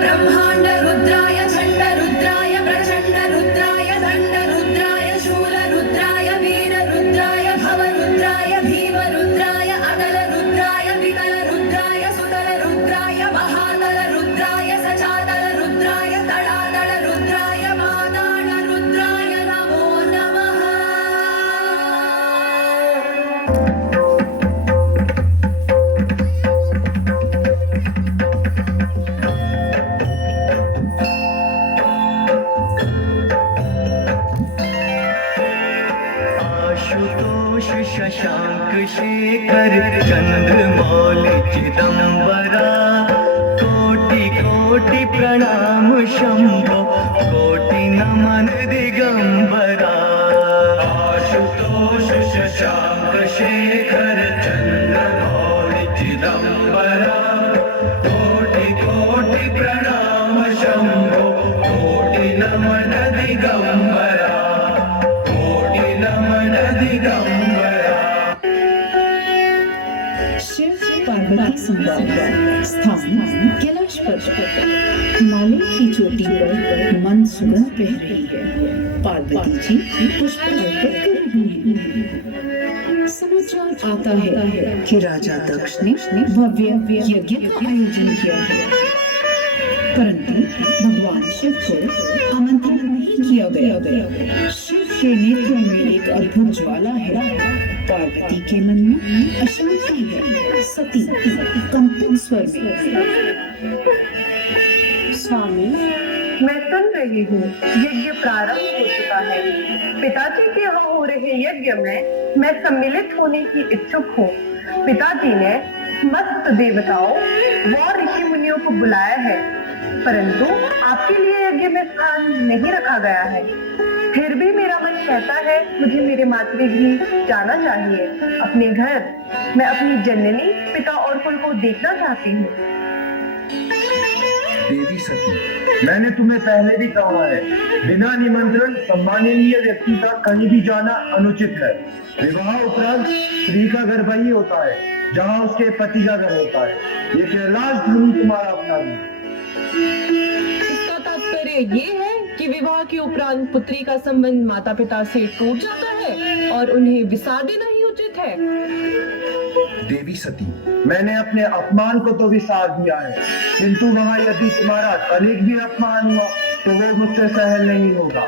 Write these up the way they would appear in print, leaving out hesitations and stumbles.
ब्रह्मांड रुद्राय चंड रुद्राय प्रचंड रुद्राय दंड रुद्राय शूल रुद्राय वीर रुद्राय भव रुद्राय भीम रुद्राय अटल रुद्राय विकल रुद्राय सुतल रुद्राय महातल रुद्राय सचातल रुद्राय तडातल रुद्राय माताड रुद्राय नमो नमः। आशुतोष शशांक शेखर चंद्रमौलि चिदंबरा कोटि कोटि प्रणाम शंभो कोटि नमन दिगंबरा। आशुतोष शशांक शेखर चंद्रमौलि चिदंबरा कोटि कोटि प्रणाम शंभो कोटि नमन दिगंबरा कोटि नमन दिगंबरा। शिव पार्वती संवाद स्थान कैलाश पर्वत। हिमालय की चोटी पर मन सुगंध बह रही है। पार्वती जी पुष्प अर्पित कर रही हैं। समाचार आता है कि राजा दक्ष ने भव्य यज्ञ का आयोजन किया है, परंतु भगवान शिव को आमंत्रण नहीं किया गया। शिव के नेत्रों में एक अद्भुत ज्वाला है। पार्वती के मन में अशांति है। सती कंपन स्वर में, स्वामी, मैं सुन रही हूँ यज्ञ प्रारंभ हो चुका है। पिताजी के यहाँ हो रहे यज्ञ में मैं सम्मिलित होने की इच्छुक हूँ। पिताजी ने समस्त देवताओं व ऋषि मुनियों को बुलाया है, परंतु आपके लिए यज्ञ में स्थान नहीं रखा गया है। फिर भी मेरा मन कहता है मुझे मेरे मातृगृह जाना चाहिए, अपने घर। मैं अपनी जननी, पिता और कुल को देखना चाहती हूँ। देवी सती, मैंने तुम्हें पहले भी कहा है, बिना निमंत्रण सम्माननीय व्यक्ति का कहीं भी जाना अनुचित है। विवाह उपरांत स्त्री का घर वही होता है जहाँ उसके पति का घर होता है। ये कैलाश धुनी तुम्हारा अपना भी। इसका तात्पर्य ये है कि विवाह के उपरांत पुत्री का संबंध माता पिता से टूट जाता है और उन्हें विसार देना ही उचित है। देवी सती, मैंने अपने अपमान को तो विसार दिया है, किंतु वहाँ यदि तुम्हारा तनिक भी अपमान हुआ तो वो मुझसे सहन नहीं होगा।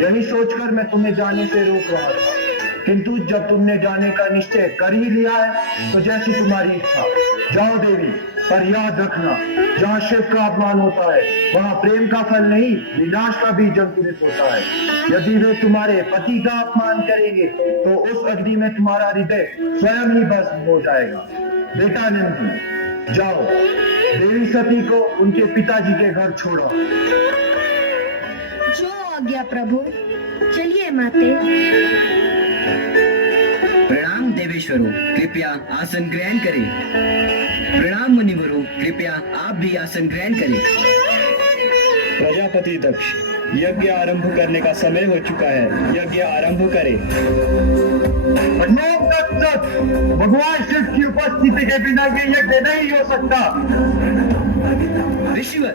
यही सोचकर मैं तुम्हें जाने से रोक रहा था, किंतु जब तुमने जाने का निश्चय कर ही लिया है तो जैसी तुम्हारी इच्छा। जाओ देवी, पर याद रखना, जहाँ शिव का अपमान होता है वहाँ प्रेम का फल नहीं विनाश का बीज अंकुरित होता है। यदि वे तुम्हारे पति का अपमान करेंगे तो उस अग्नि में तुम्हारा हृदय स्वयं ही भस्म हो जाएगा। बेटा नंदी, जाओ देवी सती को उनके पिताजी के घर छोड़ो। जो आज्ञा प्रभु। चलिए माते। प्रणाम देवेश्वरों, कृपया आसन ग्रहण करें। प्रणाम मुनिवरों, कृपया आप भी आसन ग्रहण करें। प्रजापति दक्ष, यज्ञ आरंभ करने का समय हो चुका है, यज्ञ आरंभ करें। भगवान शिव की उपस्थिति के बिना ये यज्ञ नहीं हो सकता। ऋषिवर,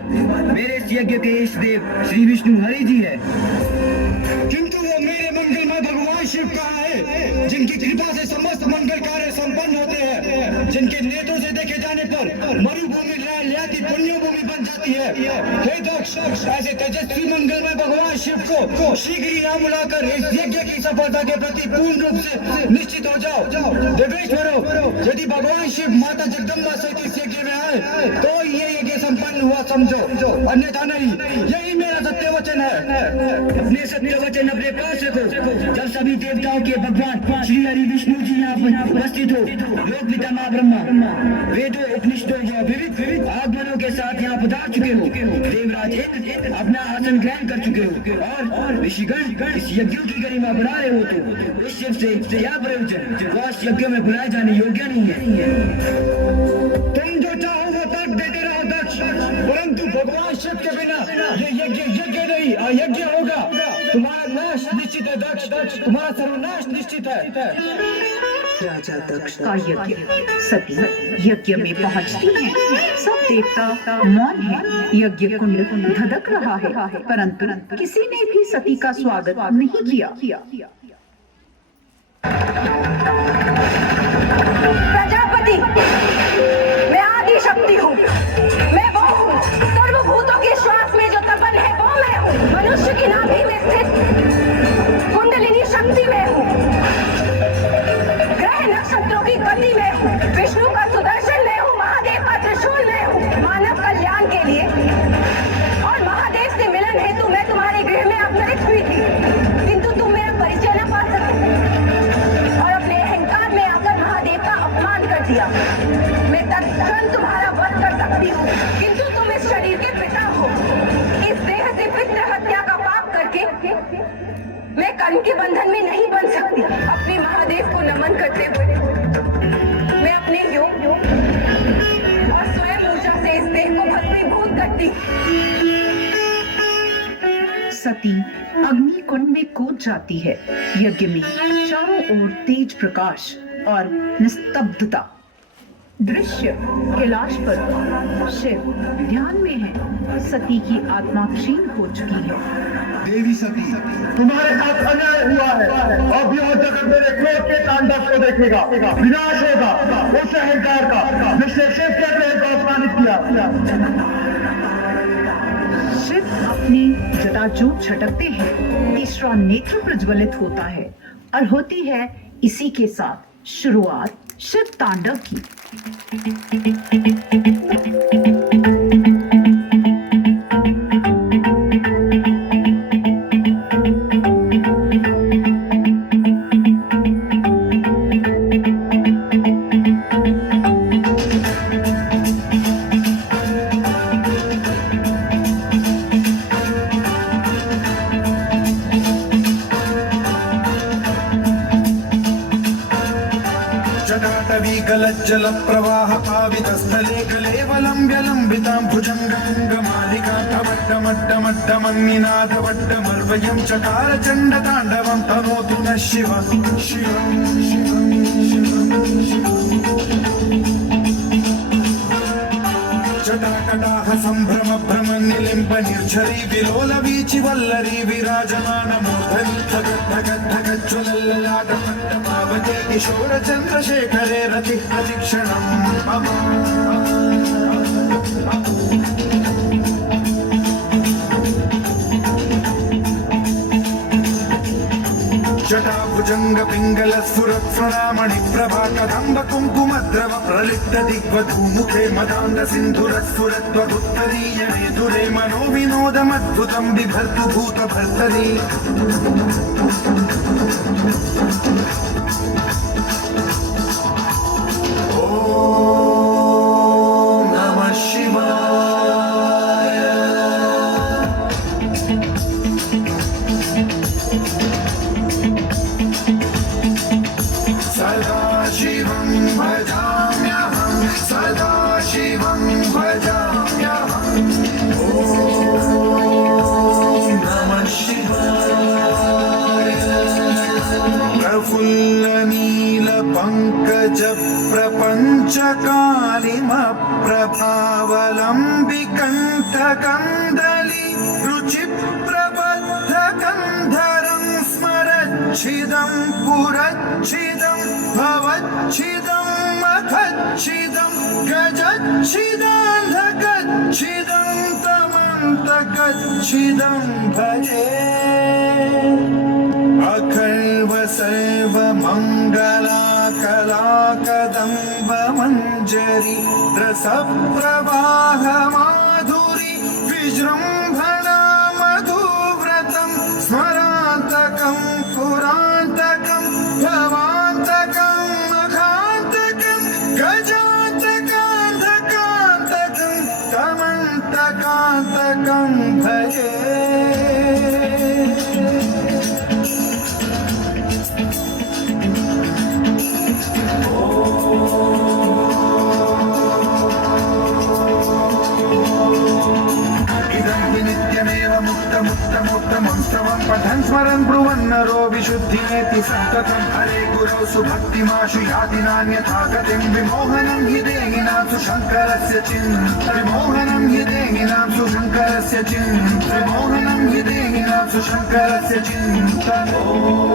मेरे इस यज्ञ के इष्ट देव श्री विष्णु हरि जी है। किंतु वो मेरे मंगलमय भगवान शिव कहाँ है, जिनकी कृपा से समस्त मंगल कार्य संपन्न होते हैं, जिनके नेत्रों से देखे जाने पर मरुभूमि लहलहाती पुण्य भूमि बन जाती है। हे दक्ष, ऐसे तेजस्वी मंगलमय भगवान शिव को शीघ्र ही यहाँ बुलाकर इस यज्ञ की सफलता के प्रति पूर्ण रूप से निश्चित हो जाओ। देवेश्वरों, यदि भगवान शिव माता जगदम्बा सहित इस यज्ञ में आए तो ये यज्ञ संपन्न हुआ समझो, अन्यथा नहीं। यही मेरा सत्य वचन है। अपने सत्य वचन अपने पास रखो। जब सभी देवताओं के भगवान श्री हरि विष्णु जी यहाँ पर उपस्थित हो, लोक पिता माँ ब्रह्मा, वेदों उपनिषदों व विविध आगमनों के साथ यहाँ पधार चुके हो, देवराज इंद्र अपना आसन ग्रहण कर चुके हो और ऋषिगण इस यज्ञों की गरिमा बढ़ा रहे हो, तो इस शिव से क्या प्रयोजन? वह इस यज्ञ में बुलाए जाने योग्य नहीं है। तुम जो चाहो वो तर्क देते रहो दक्ष, परंतु भगवान शिव के बिना ये यज्ञ नहीं अयज्ञ होगा। तुम्हारा नाश निश्चित है दक्ष, तुम्हारा सर्वनाश निश्चित है। राजा राजा दक्ष का यज्ञ। सती यज्ञ में पहुंचती हैं। सब देवता मौन हैं। यज्ञ कुंड धधक रहा है, परंतु किसी ने भी सती का स्वागत नहीं किया। प्रजापति, मैं आदि शक्ति हूँ। मैं वो हूँ, सर्वभूतों के श्वास में जो तपन है वो मैं हूँ। मनुष्य की नाभि में स्थित कुंडलिनी शक्ति में हूँ। ग्रह नक्षत्रों की गति में हूँ। विष्णु का सुदर्शन में हूँ। महादेव का त्रिशूल में हूँ। मानव कल्याण के लिए और महादेव से मिलन हेतु मैं तुम्हारे गृह में अवतरित हुई थी, किंतु तुम मेरा परिचय न पा सके और अपने अहंकार में आकर महादेव का अपमान कर दिया। मैं तत्क्षण तुम्हारा वध कर सकती हूँ, किंतु तुम इस शरीर के पिता हो। इस देह से पितृ हत्या का पाप करके मैं कर्म के बंधन में नहीं बन सकती। अपने महादेव को नमन करते हुए मैं अपने योग और स्वयं ऊर्जा से इस देह को भस्मीभूत करती। सती अग्नि कुंड में कूद जाती है। यज्ञ में चारों ओर तेज प्रकाश और निस्तब्धता। दृश्य कैलाश पर शिव ध्यान में है। सती की आत्मा क्षीण हो चुकी है। देवी सती, तुम्हारे साथ अन्याय हुआ है। अब यह जगत मेरे क्रोध के तांडव को देखेगा। विनाश होगा उस अहंकार का जिसने शिव के देह को अपमानित किया। शिव अपनी जटाजूट झटकते हैं। तीसरा नेत्र प्रज्वलित होता है और होती है इसी के साथ शुरुआत शिव तांडव की। जल प्रवाह पावितस्थले कलेवलं व्यलम्बितां भुजङ्गमालिका टमट्टमट्टमट्टमन्निनादवट्टमर्वयं चकार चण्डताण्डवं तनोतु नः शिवं जटाकटाह सम्भ्रम भ्रम निलिम्ब निर्झरी विलोल वीचि वल्लरी विराजमान मूर्धनि धगद्धगद्धगज्ज्वलल्ललाटमट्टमावते किशोर चन्द्रशेखरे रतिः प्रतिक्षणं मम जटाभुजंग पिंगल सुरत्सुरामणि प्रभा कदंब कुंकुमद्रव प्रलिप्त दिग्वधूमुखे मदांग सिंधुरस्फुरत्वदुत्तरीय विदुरे मनो विनोदमद्भुतं बिभर्तु भूत भर्तरी ओम नमः शिवाय। सदाशिवं भजाम्यहं सदाशिवं भजाम्यहं ॐ नमः शिवाय। प्रफुल्लनीलपङ्कज प्रपञ्चकालिमप्रभावलम्बिकण्ठकन्दली रुचिप्रबद्धकन्धरं स्मरच्छिदं पुरच्छिदं भवच्छिदं मखच्छिदं गजच्छिदान्धकच्छिदं तमन्तकच्छिदं भजे। अखर्व सर्वमङ्गलाकलाकदम्ब मञ्जरी रसप्रवाह माधुरी विजृम्भणा मधुव्रतं स्मरान्तकं पुरान्तकं भवान्तकं मखान्तकं गजान्तकान्धकान्तकं तमन्तकान्तकं भजे। इदं विनित्यमेव मुक्तमुत्तमोत्तमं स्तवं नाथं स्मरन् ब्रुवन्नरो विशुद्धिमेति सन्ततं हरे गुरौ सुभक्तिमाशु याति नान्यथा गतिं विमोहनं हि देहिनां सुशङ्करस्य विमोहनं हि देहिनां सुशङ्करस्य विमोहनं हि देहिनां सुशङ्करस्य चिन्तनम्